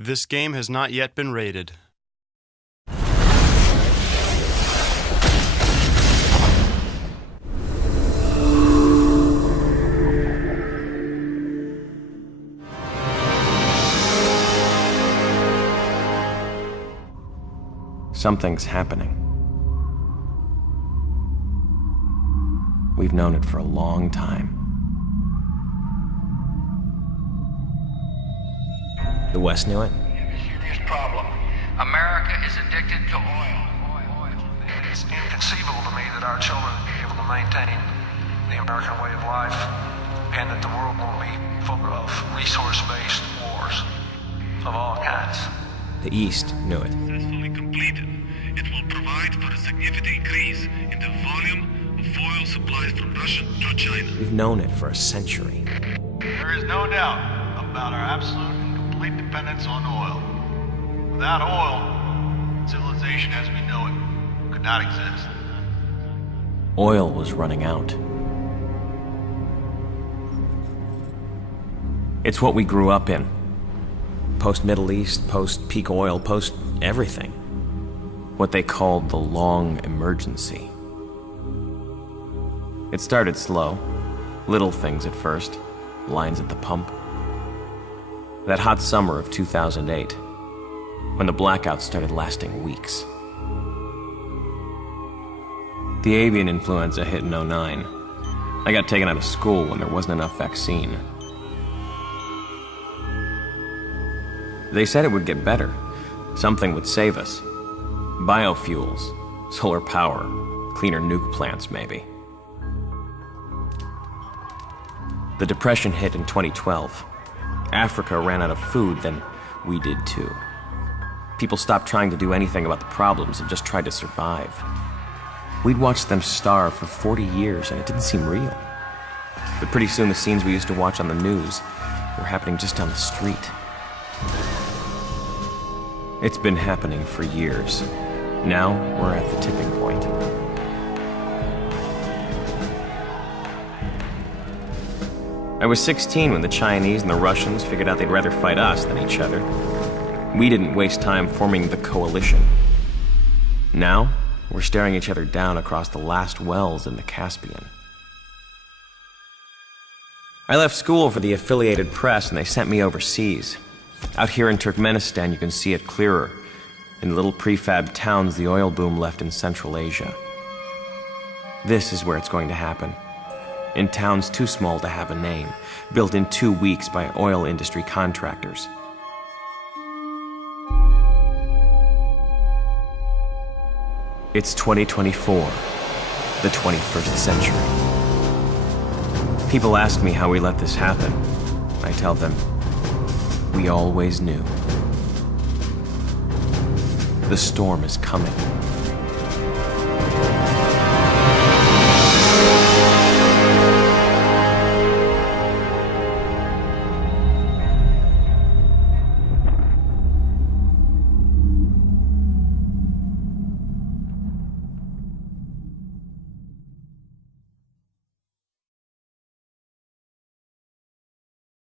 This game has not yet been rated. Something's happening. We've known it for a long time. The West knew it. We have a serious problem. America is addicted to oil. It's inconceivable to me that our children will be able to maintain the American way of life and that the world will be full of resource-based wars of all kinds. The East knew it. Successfully completed, it will provide for a significant increase in the volume of oil supplies from Russia to China. We've known it for a century. There is no doubt about our absolute and complete dependence on oil. Without oil, civilization as we know it could not exist. Oil was running out. It's what we grew up in. Post-Middle East, post-peak oil, post-everything. What they called the long emergency. It started slow. Little things at first. Lines at the pump. That hot summer of 2008, when the blackouts started lasting weeks. The avian influenza hit in '09. I got taken out of school when there wasn't enough vaccine. They said it would get better. Something would save us. Biofuels, solar power, cleaner nuke plants, maybe. The Depression hit in 2012. Africa ran out of food, then we did too. People stopped trying to do anything about the problems and just tried to survive. We'd watched them starve for 40 years and it didn't seem real. But pretty soon the scenes we used to watch on the news were happening just down the street. It's been happening for years. Now we're at the tipping point. I was 16 when the Chinese and the Russians figured out they'd rather fight us than each other. We didn't waste time forming the coalition. Now, we're staring each other down across the last wells in the Caspian. I left school for the affiliated press and they sent me overseas. Out here in Turkmenistan, you can see it clearer. In little prefab towns the oil boom left in Central Asia. This is where it's going to happen. In towns too small to have a name, built in 2 weeks by oil industry contractors. It's 2024, the 21st century. People ask me how we let this happen. I tell them, we always knew. The storm is coming.